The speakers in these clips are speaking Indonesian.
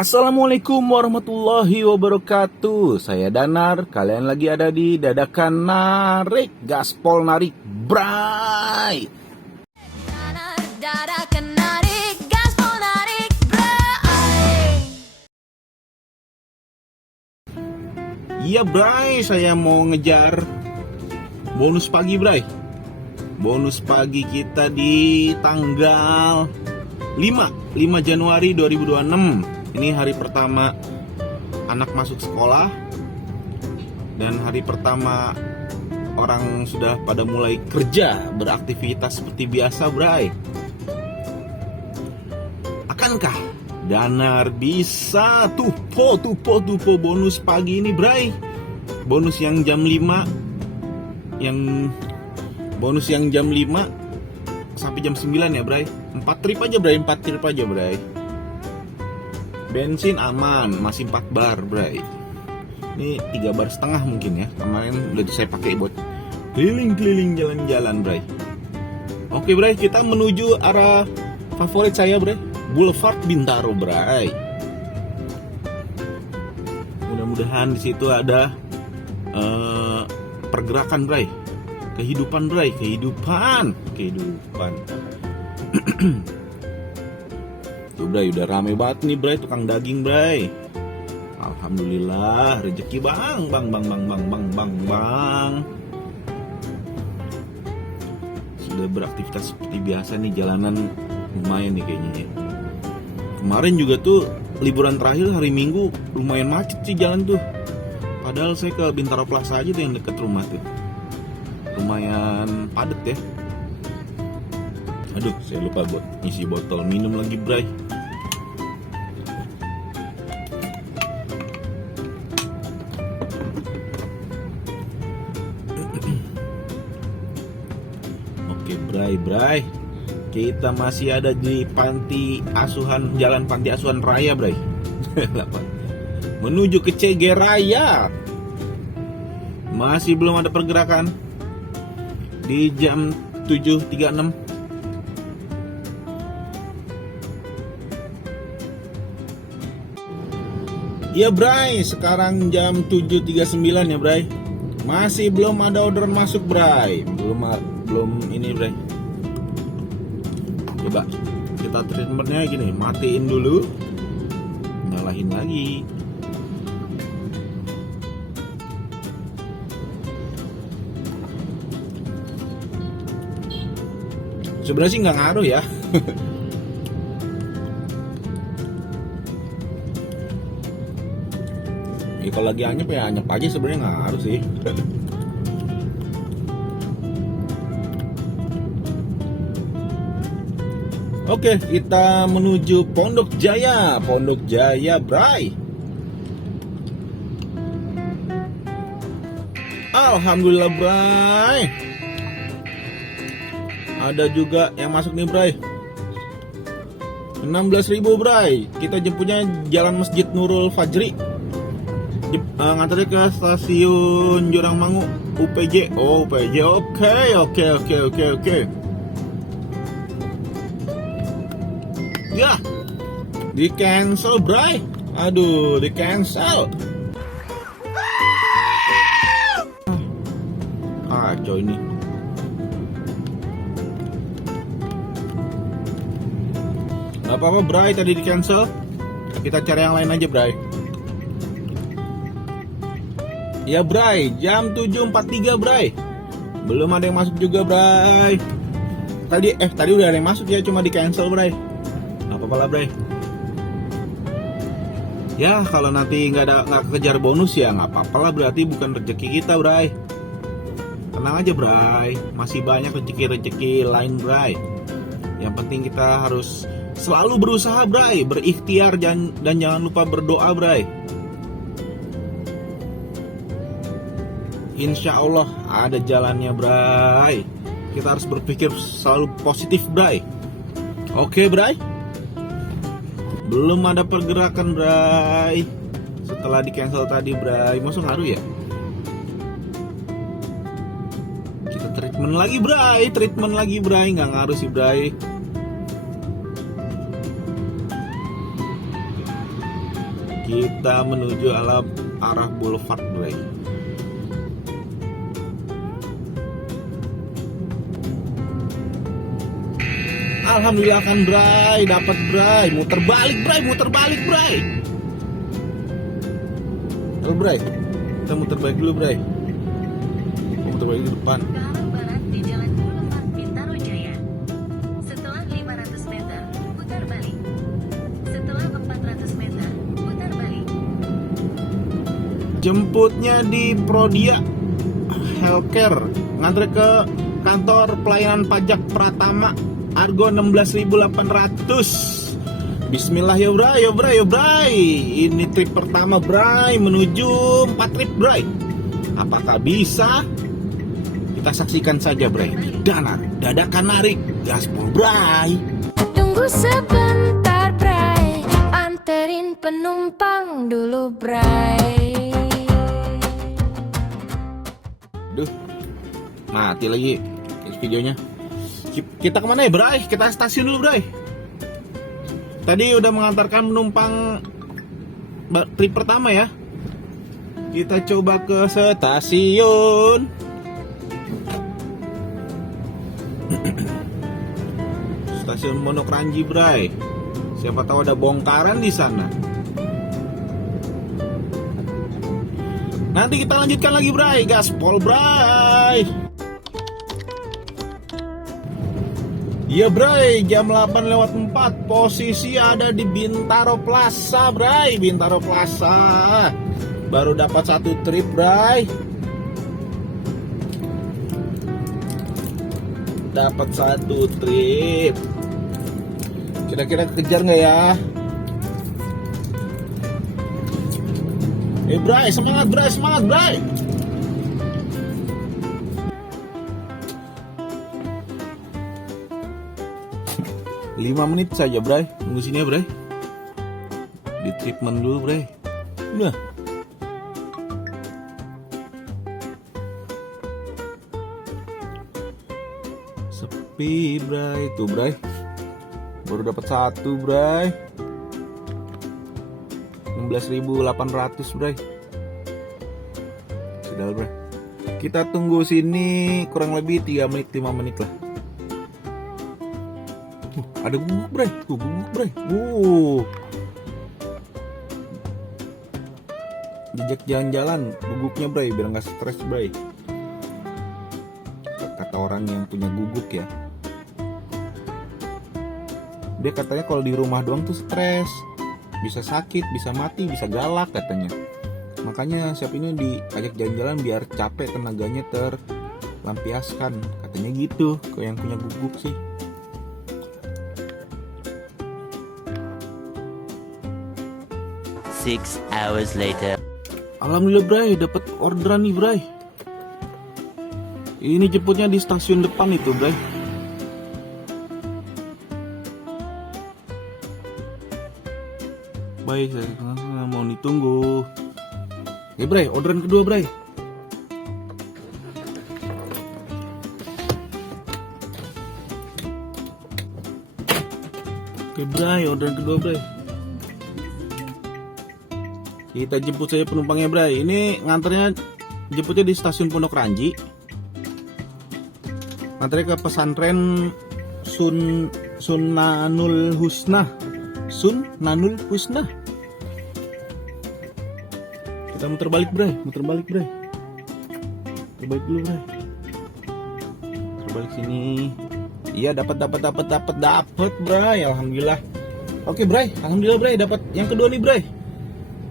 Assalamualaikum warahmatullahi wabarakatuh. Saya Danar, kalian lagi ada di Dadakan Narik, Gaspol Narik, Bray. Iya Bray, saya mau ngejar bonus pagi Bray. Bonus pagi kita di tanggal 5 Januari 2026. Ini hari pertama anak masuk sekolah dan hari pertama orang sudah pada mulai kerja, beraktivitas seperti biasa, Bray. Akankah Danar bisa tupo bonus pagi ini, Bray? Bonus yang jam 5, bonus yang jam 5 sampai jam 9 ya, Bray. 4 trip aja, Bray. Bensin aman, masih 4 bar, Bray. Ini 3 bar setengah mungkin ya. Kemarin udah saya pakai buat keliling-keliling jalan-jalan, Bray. Oke, Bray, kita menuju arah favorit saya, Bray. Boulevard Bintaro, Bray. Mudah-mudahan di situ ada pergerakan, Bray. Kehidupan, Bray. Kehidupan. Tuh, Bray, udah rame banget nih, Bray, tukang daging, Bray. Alhamdulillah, rezeki bang. Sudah beraktivitas seperti biasa nih, jalanan lumayan nih kayaknya ya. Kemarin juga tuh liburan terakhir hari Minggu lumayan macet sih jalan tuh. Padahal saya ke Bintaro Plaza aja tuh yang deket rumah tuh. Lumayan padet ya. Aduh, saya lupa buat isi botol minum lagi, Bray. Oke, Bray. Kita masih ada di Jalan Panti Asuhan Raya, Bray. Menuju ke CG Raya. Masih belum ada pergerakan. Di jam 7.36. Iya, Bray, sekarang jam 7.39 ya, Bray. Masih belum ada orderan masuk, Bray. Belum ini, Bray. Coba kita treatmentnya gini, matiin dulu, nyalain lagi. Sebenarnya sih nggak ngaruh ya. Ya, kalau lagi anyep ya anyep aja, sebenarnya nggak ngaruh sih. Oke, kita menuju Pondok Jaya, Bray. Alhamdulillah, Bray. Ada juga yang masuk nih, Bray. 16.000, Bray. Kita jemputnya Jalan Masjid Nurul Fajri. Ngantarnya ke stasiun Jurangmangu, UPJ. Oh, UPJ. Oke. Ya, di cancel, Bray. Aduh, di cancel. Kacau ini. Gak apa-apa, Bray, tadi di cancel. Kita cari yang lain aja, Bray. Ya, Bray, jam 7.43, Bray. Belum ada yang masuk juga, Bray. Tadi udah ada yang masuk ya, cuma di cancel, Bray. Gak apa-apa lah, Bray. Ya, kalau nanti nggak kejar bonus ya nggak apa-apa lah, berarti bukan rezeki kita, Bray. Tenang aja, Bray. Masih banyak rezeki lain, Bray. Yang penting kita harus selalu berusaha, Bray. Berikhtiar dan jangan lupa berdoa, Bray. Insya Allah ada jalannya, Bray. Kita harus berpikir selalu positif, Bray. Oke, Bray. Belum ada pergerakan, Bray. Setelah di cancel tadi, Bray. Masuk ngaruh ya? Kita treatment lagi, Bray. Nggak ngaruh sih, Bray. Kita menuju arah Boulevard, Bray. Alhamdulillah kan, Bray, dapat, Bray. Muter balik, Bray. Halo, Bray. Kita muter balik dulu, Bray. Muter balik ke depan. Ke arah barat di Jalan Boulevard Bintaro Jaya. Setelah 500 meter, putar balik. Setelah 400 meter, putar balik. Jemputnya di Prodia Healthcare. Ngantre ke kantor pelayanan pajak Pratama. Argo 16.800. Bismillah ya Bray. Ini trip pertama, Bray, menuju 4 trip, Bray. Apakah bisa? Kita saksikan saja, Bray. Danar, dadakan narik, gaspol, Bray. Tunggu sebentar, Bray. Anterin penumpang dulu, Bray. Duh, mati lagi videonya. Kita kemana ya, Bray? Kita stasiun dulu, Bray. Tadi udah mengantarkan penumpang trip pertama ya. Kita coba ke stasiun. Stasiun Monokranji, Bray. Siapa tahu ada bongkaran di sana. Nanti kita lanjutkan lagi, Bray. Gaspol, Bray. Iya, Bray, jam 8:04. Posisi ada di Bintaro Plaza, Bray. Bintaro Plaza. Baru dapat 1 trip, Bray. Dapat 1 trip. Kira-kira kejar nggak ya? Bray, semangat, Bray. 5 menit saja, Bray. Tunggu sini ya, Bray. Di treatment dulu, Bray. Nah. Sepi, Bray. Tuh, Bray. Baru dapat 1, Bray. 16.800, Bray. Sudah, Bray. Kita tunggu sini kurang lebih 3 menit, 5 menit lah. Ada guguk, Bray. Jejak jalan-jalan guguknya, Bray, biar nggak stres, Bray. Kata orang yang punya guguk ya. Dia katanya kalau di rumah doang tuh stres. Bisa sakit, bisa mati, bisa galak katanya. Makanya siap ini diajak jalan-jalan biar capek, tenaganya terlampiaskan. Katanya gitu ke yang punya guguk sih. Six hours later. Alhamdulillah, Bray, dapat orderan nih, Bray. Ini jemputnya di stasiun depan itu, Bray. Baik, saya mau ditunggu. Bray, orderan kedua, Bray. Bray, orderan kedua, Bray. Kita jemput saja penumpangnya, Bray. Ini nganternya, jemputnya di stasiun Pondok Ranji. Nganternya ke pesantren Sunnanul Husnah. Kita muter balik, Bray. Terbalik dulu, Bray. Terbalik sini. Iya, dapat, Bray. Alhamdulillah. Oke, Bray. Alhamdulillah, Bray, dapat yang kedua nih, Bray.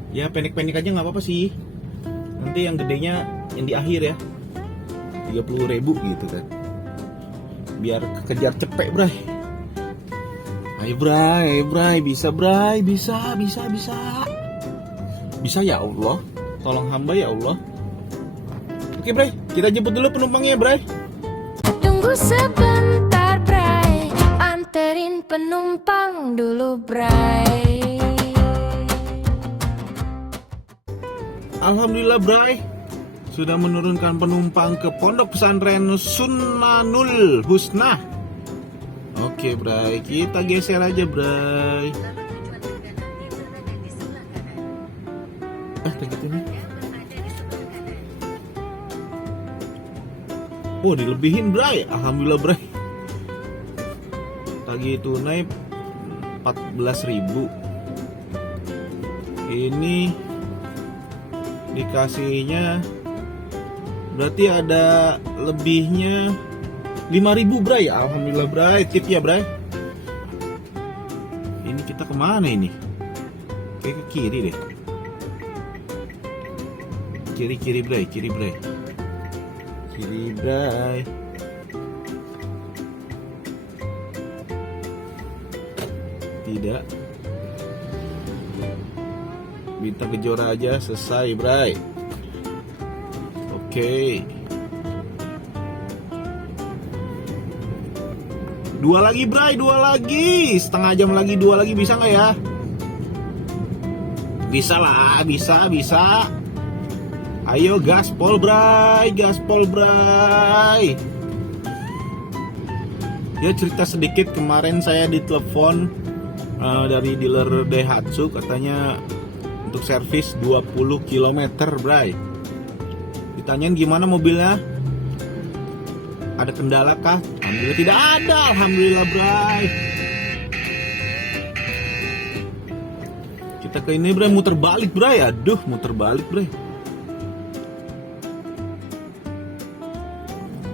Ya, pendek-pendek aja nggak apa-apa sih. Nanti yang gedenya yang di akhir ya. 30.000 gitu kan. Biar kejar cepet, Bray. Ayo, Bray, bisa, Bray, bisa. Bisa ya Allah. Tolong hamba ya Allah. Oke, Bray, kita jemput dulu penumpangnya, Bray. Tunggu sebentar, Bray. Anterin penumpang dulu, Bray. Alhamdulillah, Bray, sudah menurunkan penumpang ke pondok pesantren Sunnanul Husnah. Oke, Bray, kita geser aja, Bray. Lalu tujuan Anda nanti berada di sebelah kanan. berapakah tagi tunai? Berada di sebelah kanan. Oh, dilebihin bray, alhamdulillah bray. Tagi tunai 14.000. Ini dikasihnya berarti ada lebihnya 5.000 bray. Alhamdulillah bray, tip ya bray. Ini kita kemana ini? Kayak ke kiri deh. Kiri bray, kiri bray. Kiri bray. Tidak. Bintang Kejora aja selesai bray. Oke. Dua lagi bray, dua lagi. Setengah jam lagi, dua lagi bisa nggak ya? Bisa lah, bisa. Ayo gaspol bray, Ya cerita sedikit, kemarin saya ditelepon dari dealer Daihatsu, katanya untuk servis 20 km bray. Ditanyain gimana mobilnya, ada kendala kah? Alhamdulillah tidak ada, alhamdulillah bray. Kita ke ini bray, muter balik bray. Aduh, muter balik bray.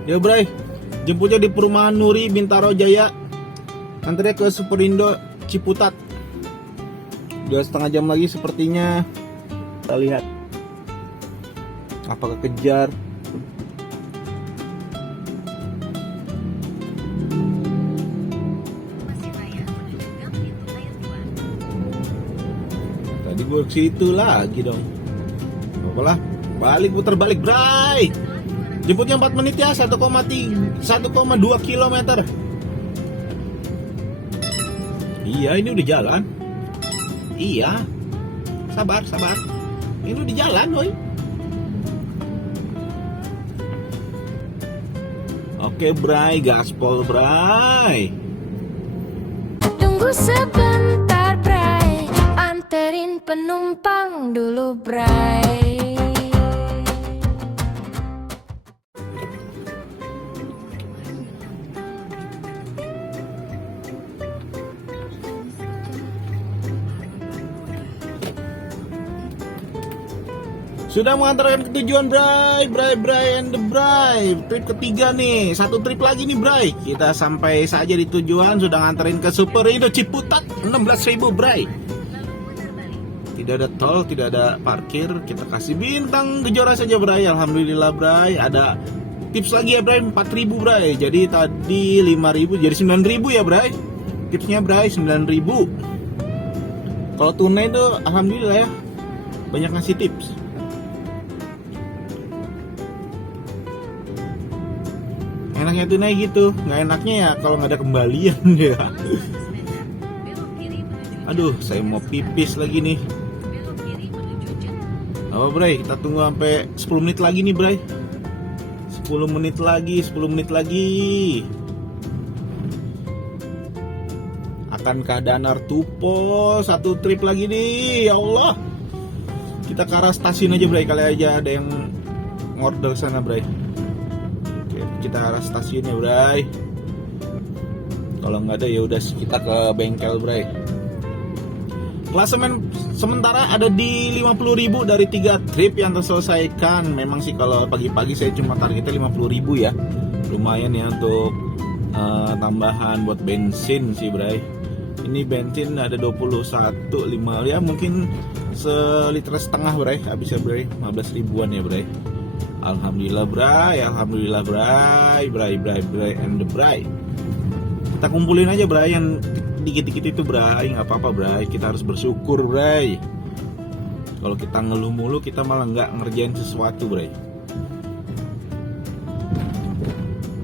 Ya bray, jemputnya di perumahan Nuri Bintaro Jaya, antaranya ke Superindo Ciputat. Udah setengah jam lagi sepertinya. Kita lihat apakah kejar. Masih layak menuju Gang Pintu Air 2. Tadi gue ke situ lagi dong. Apalah, balik, putar balik bray. Jemputnya 4 menit ya, 1,2 km. Iya, ini udah jalan. Iya. Sabar. Ini udah jalan, woy. Oke, bray, gaspol, bray. Tunggu sebentar, bray. Anterin penumpang dulu, bray. Sudah mengantarkan ke tujuan bray and the bray. Trip ketiga nih, satu trip lagi nih bray. Kita sampai saja di tujuan, sudah nganterin ke Superindo Ciputat 16.000 bray. Tidak ada tol, tidak ada parkir, kita kasih bintang Kejora saja bray. Alhamdulillah bray. Ada tips lagi ya bray, 4.000 bray. Jadi tadi 5.000 jadi 9.000 ya bray. Tipsnya bray 9.000. Kalau tunai tuh alhamdulillah ya, banyak ngasih tips. Enaknya tunai gitu, nggak enaknya ya kalau nggak ada kembalian ya. Belok kiri menuju Aduh, saya mau pipis lagi nih. belok kiri menuju Jalan. Apa bray, kita tunggu sampai 10 menit lagi nih bray. 10 menit lagi. Akankah Danar Tupo satu trip lagi nih, ya Allah. Kita ke arah stasiun aja bray, kali aja ada yang ngorder sana bray. Oke, kita arah stasiun ya bray. Kalau nggak ada ya udah kita ke bengkel bray. Klasemen sementara ada di 50.000 dari 3 trip yang terselesaikan. Memang sih kalau pagi-pagi saya cuma targetnya 50.000 ya. Lumayan ya untuk tambahan buat bensin sih bray. Ini bensin ada 21.5 ya, mungkin seliter setengah bray. Habis ya bray, 15 ribuan ya bray. Alhamdulillah bray, bray and the bray. Kita kumpulin aja bray yang dikit-dikit itu bray, nggak apa-apa bray. Kita harus bersyukur bray. Kalau kita ngeluh mulu kita malah nggak ngerjain sesuatu bray.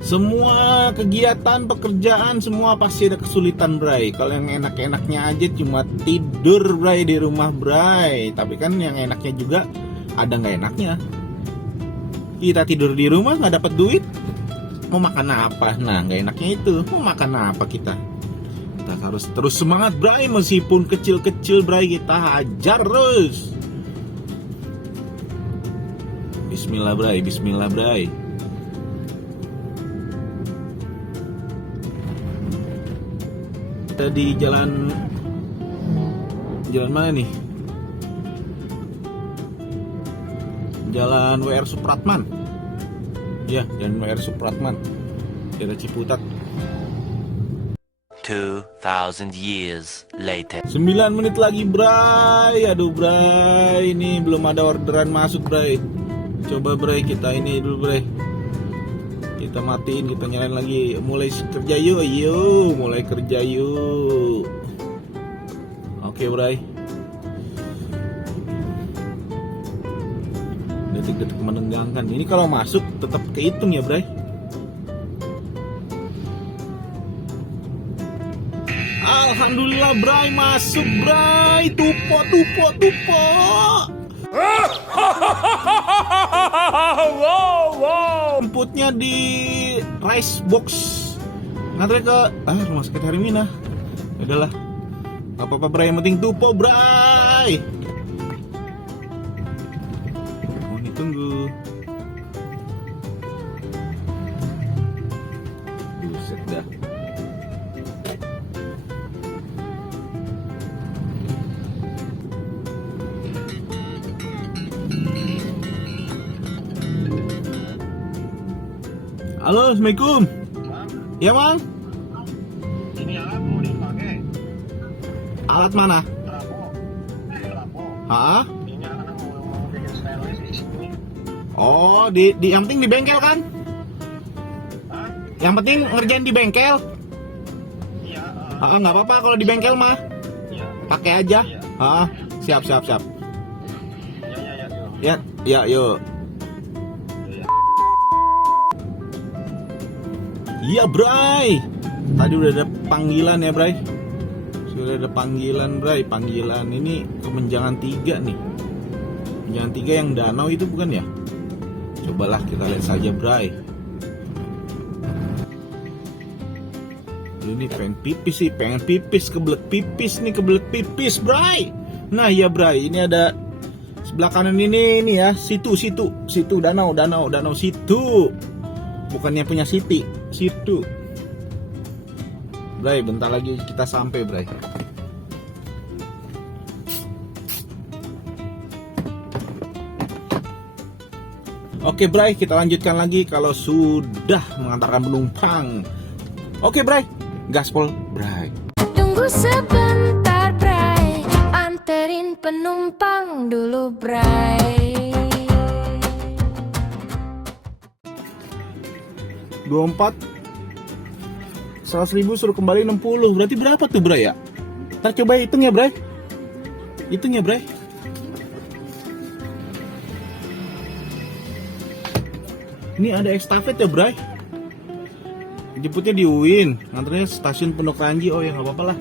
Semua kegiatan pekerjaan semua pasti ada kesulitan bray. Kalau yang enak-enaknya aja cuma tidur bray di rumah bray. Tapi kan yang enaknya juga ada nggak enaknya. Kita tidur di rumah nggak dapat duit, mau makan apa? Nah nggak enaknya itu, mau makan apa kita? Kita harus terus semangat bray, meskipun kecil-kecil bray, kita hajar terus. Bismillah bray, bismillah bray. Kita di jalan mana nih? Jalan WR Supratman. Ya, jalan WR Supratman. Daerah Ciputat. 2000 years later. 9 menit lagi bray. Aduh bray, ini belum ada orderan masuk bray. Coba bray, kita ini dulu bray. Kita matiin, kita nyalain lagi. Mulai kerja yuk, mulai kerja yuk. Oke bray. Detik-detik menegangkan. Ini kalau masuk tetap kehitung ya bray. Alhamdulillah bray, masuk bray. Tupo. Wow. Jemputnya di rice box. Ngantre ke rumah sakit Hermina. Udahlah. Gak apa-apa bray, yang penting tupo bray. Mohon ditunggu. Buset dah. Halo, Assalamualaikum. Ya, Bang. Ini alat mau dipakai. Alat mana? Terapung. Hah? Ini anak mau bikin stainless di sini. Oh, di yang penting di bengkel kan? Hah? Yang penting ngerjain di bengkel. Iya. Nggak apa-apa kalau di bengkel mah. Iya. Pakai aja. Siap. Ya. Ya, yuk. Iya, Bray. Tadi udah ada panggilan ya, Bray. Sudah ada panggilan, Bray. Panggilan ini ke Menjangan 3 nih. Menjangan 3 yang danau itu bukan ya? Cobalah kita lihat saja, Bray. Ini pengen pipis, kebelet pipis, Bray. Nah, iya, Bray. Ini ada sebelah kanan ini ya, situ danau situ. Bukannya punya Siti, situ. Bray, bentar lagi kita sampai, Bray. Oke, Bray, kita lanjutkan lagi kalau sudah mengantarkan penumpang. Oke, Bray, gaspol, Bray. Tunggu sebentar, Bray. Anterin penumpang dulu, Bray. 24 100.000 suruh kembali 60. Berarti berapa tuh, Bray ya? Ntar coba hitung ya, Bray. Hitung ya, Bray. Ini ada estafet ya, Bray. Jemputnya di UIN, nganternya stasiun Pondok Ranji. Oh ya, nggak apa-apa lah.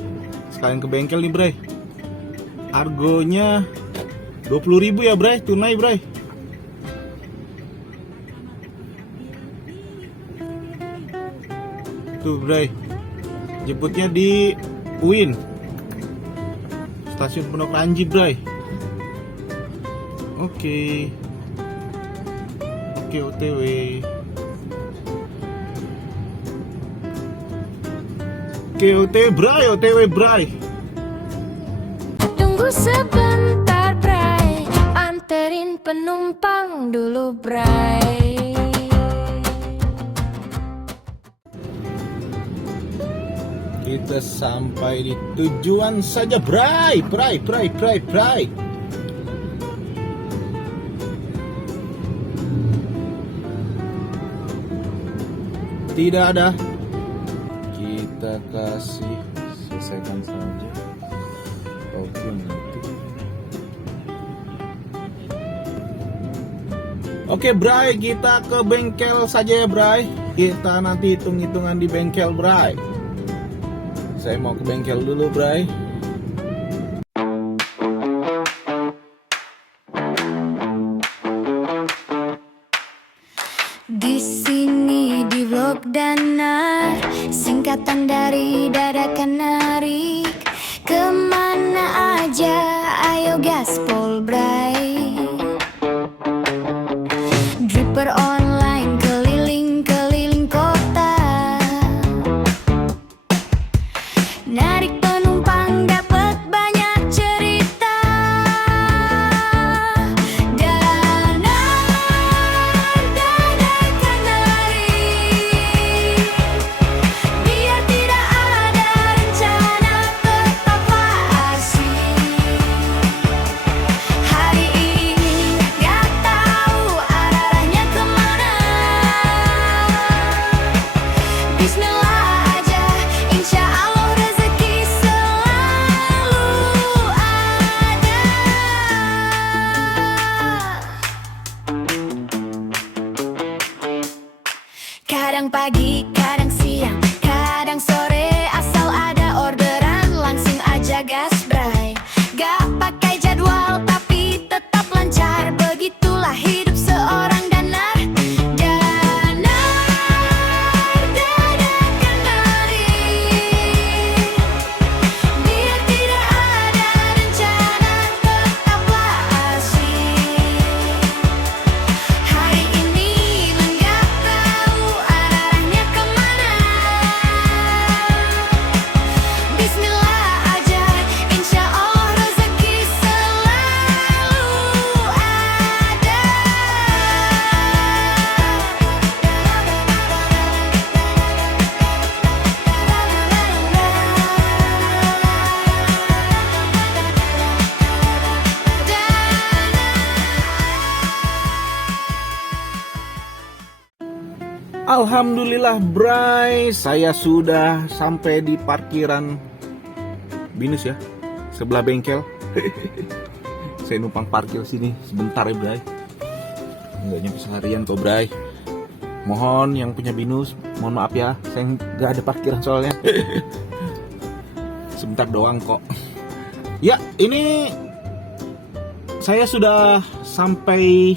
Sekalian ke bengkel nih, Bray. Argonya 20.000 ya, Bray. Tunai, Bray. Tuh, Bray. Jemputnya di UIN, stasiun Pondok Ranji, Bray. Oke, OTW. OTW, Bray. Tunggu sebentar, Bray. Anterin penumpang dulu, Bray. Kita sampai di tujuan saja, Bray. Tidak ada. Kita kasih selesaikan saja. Oke, nanti. Oke, Bray, kita ke bengkel saja ya, Bray. Kita nanti hitung-hitungan di bengkel, Bray. Saya mau ke bengkel dulu, Bray. Di sini di vlog Danar, singkatan dari dadakan narik. Kemana aja, ayo gaspol, Bray. pagi, kadang siang, kadang sore. Asal ada orderan langsung aja gas bray. Gak pakai jadwal tapi tetap lancar. Begitulah hidup seorang danar. Dadakan dari, biar tidak ada rencana, tetaplah asyik. Hari ini nggak tahu arahnya kemana. Bismillah aja, insya Allah rezeki selalu ada. Alhamdulillah Bray, saya sudah sampai di parkiran Binus ya, sebelah bengkel. Saya numpang parkir sini sebentar ya Bray. Nggak nyampe seharian kok Bray. Mohon yang punya Binus, mohon maaf ya, saya nggak ada parkiran soalnya. Sebentar doang kok. Ya, ini saya sudah sampai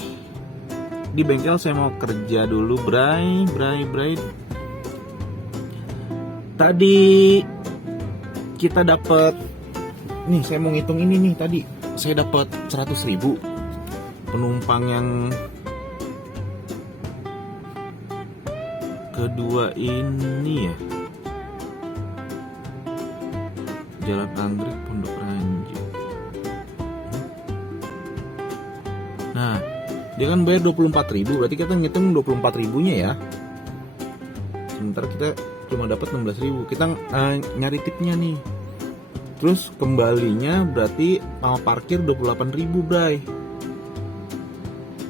di bengkel. Saya mau kerja dulu Bray. Tadi kita dapat, nih saya mau ngitung ini nih, tadi saya dapat 100.000 penumpang yang kedua ini ya, Jalan Anggrek Pondok Ranji. Nah, dia kan bayar 24.000, berarti kita ngitung 24.000-nya ya. Sementara kita cuma dapat 16.000. Kita nyari tipnya nih. Terus kembalinya berarti sama parkir 28.000, Bray.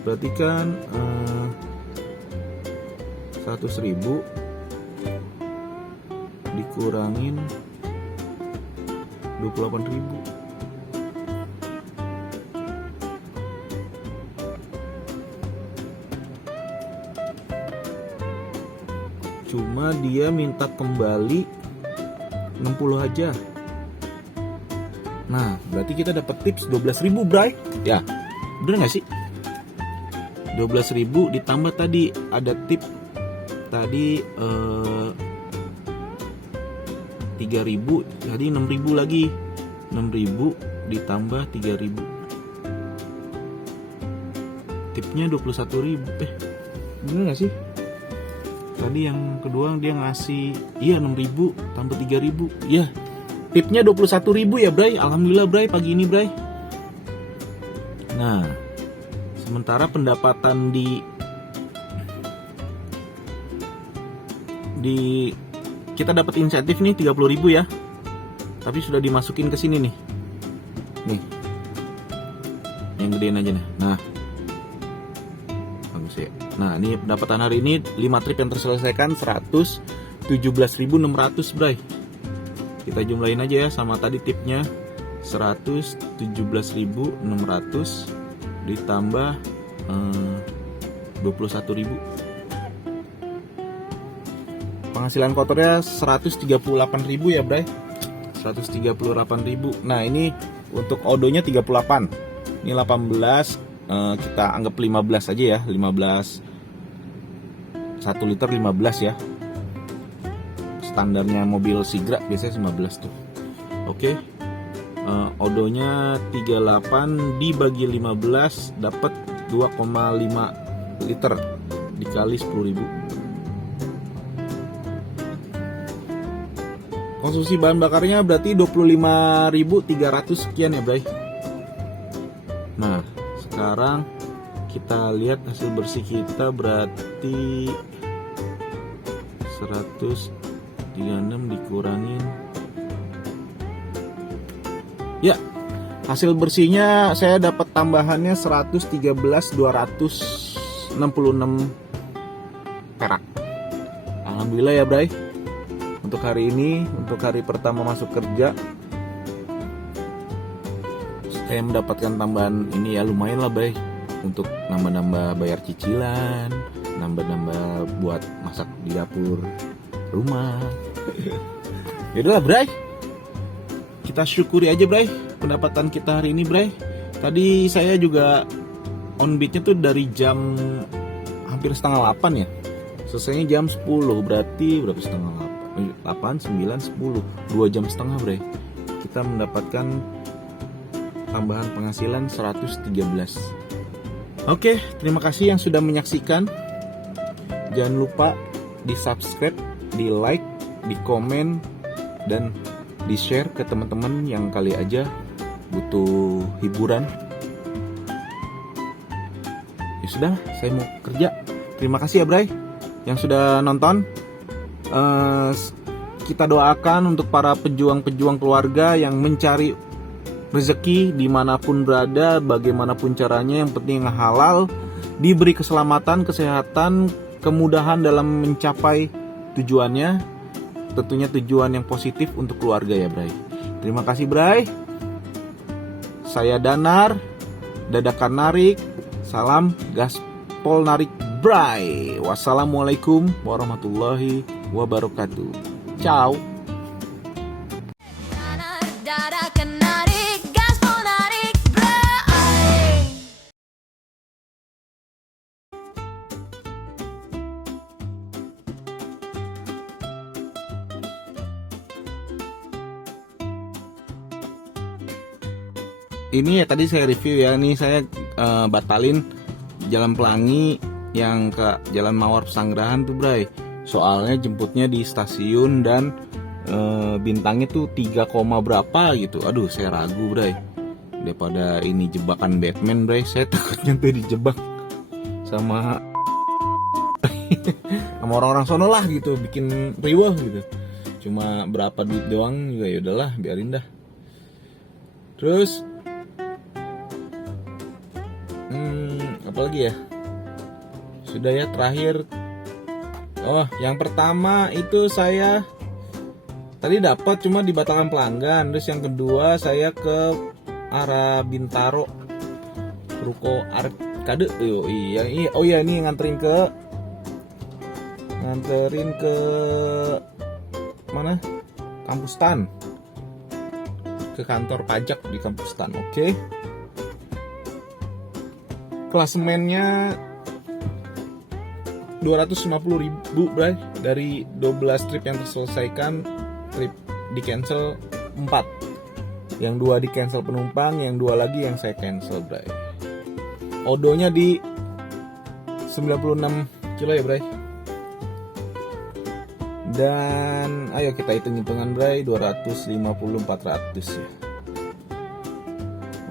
Berarti kan 100.000 dikurangin 28.000. Cuma dia minta kembali 60 aja. Nah, berarti kita dapat tips 12.000, Bray. Ya, bener gak sih? 12.000 ditambah tadi ada tip tadi 3.000, jadi 6.000 lagi. 6.000 ditambah 3.000. Tipnya 21.000. Bener gak sih? Tadi yang kedua dia ngasih, iya 6.000 tambah 3.000. Ya, tipnya 21.000 ya, Bray. Alhamdulillah, Bray, pagi ini, Bray. Nah, sementara pendapatan di kita dapat insentif nih 30.000 ya. Tapi sudah dimasukin ke sini nih. Nih. Yang gedein aja nih. Nah. Bagus ya. Nah, ini pendapatan hari ini 5 trip yang terselesaikan 117.600, Bray. Kita jumlahin aja ya sama tadi tipnya 117.600 ditambah 21.000. Penghasilan kotornya 138.000 ya, Bray. 138.000. Nah, ini untuk odonya 38. Ini 18, kita anggap 15 aja ya. 15 1 liter 15 ya. Standarnya mobil Sigra biasanya 15 tuh. Oke. Odonya 38 dibagi 15 dapat 2,5 liter dikali 10.000. Konsumsi bahan bakarnya berarti 25.300 sekian ya, Bray. Nah, sekarang kita lihat hasil bersih kita berarti 136 dikurangin. Ya, hasil bersihnya saya dapat tambahannya 113.266 perak. Alhamdulillah ya, Bray. Untuk hari ini, untuk hari pertama masuk kerja, saya mendapatkan tambahan ini ya, lumayan lah, Bray. Untuk nambah-nambah bayar cicilan, nambah-nambah buat masak di dapur rumah. Yaudahlah Bray, kita syukuri aja Bray pendapatan kita hari ini Bray. Tadi saya juga on beatnya tuh dari jam hampir setengah 8 ya, selesainya jam 10, berarti berapa setengah 8, 9, 10, 2 jam setengah Bray. Kita mendapatkan tambahan penghasilan 113. Oke, terima kasih yang sudah menyaksikan. Jangan lupa di subscribe, di like, di komen, dan di share ke teman-teman yang kali aja butuh hiburan. Ya sudah, saya mau kerja. Terima kasih ya Bray yang sudah nonton. Kita doakan untuk para pejuang-pejuang keluarga yang mencari rezeki dimanapun berada, bagaimanapun caranya, yang penting halal, diberi keselamatan, kesehatan, kemudahan dalam mencapai tujuannya, tentunya tujuan yang positif untuk keluarga ya Bray. Terima kasih Bray. Saya Danar, dadakan narik, salam gaspol narik Bray. Wassalamualaikum warahmatullahi wabarakatuh. Ciao. Dadakan narik, gaspol narik, bray. Ini ya tadi saya review ya, nih saya batalin Jalan Pelangi yang ke Jalan Mawar Pesanggerahan tuh Bray. Soalnya jemputnya di stasiun dan bintangnya tuh 3, berapa gitu. Aduh saya ragu Bray. Daripada ini jebakan Batman Bray, saya takutnya tuh dijebak sama sama orang-orang sono lah gitu, bikin riweh gitu. Cuma berapa duit doang juga, ya udahlah biarin dah. Terus apalagi ya, sudah ya terakhir. Oh yang pertama itu saya tadi dapat cuma dibatalkan pelanggan. Terus yang kedua saya ke arah Bintaro, Ruko Arcade. Oh iya ini nganterin ke mana, Kampus Tan, ke kantor pajak di Kampus Tan. Oke. Klasemennya 250.000 Bray. Dari 12 trip yang terselesaikan, trip di cancel 4. Yang 2 di cancel penumpang, yang 2 lagi yang saya cancel Bray. Odonya di 96 kilo ya Bray. Dan ayo kita hitung-hitungan Bray, 250-400 ya.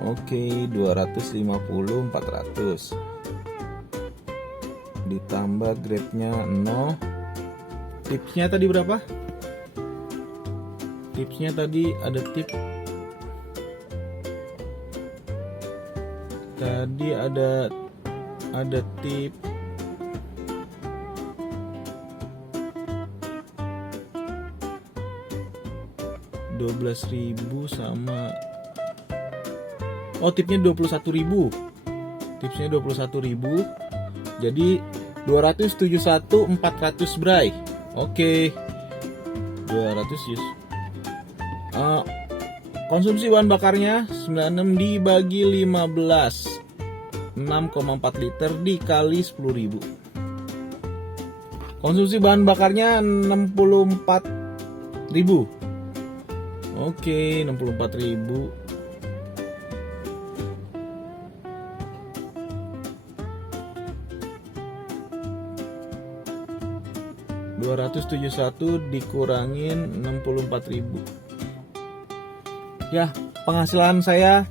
Oke, 250-400 ditambah grade-nya 0. Tipsnya tadi berapa? Tipsnya tadi ada tip. Tadi ada tip 12.000 sama, oh tipnya 21.000. Tipsnya 21.000. Jadi 271.400 Bray. Oke. 200. Konsumsi bahan bakarnya 96 dibagi 15. 6,4 liter dikali 10.000. Konsumsi bahan bakarnya 64.000. Oke, 64.000. 271 dikurangin 64.000. Ya, penghasilan saya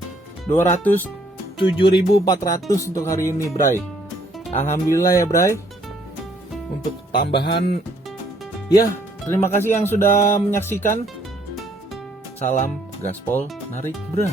207.400 untuk hari ini, Bray. Alhamdulillah ya, Bray. Untuk tambahan, ya, terima kasih yang sudah menyaksikan. Salam gaspol narik, Bray.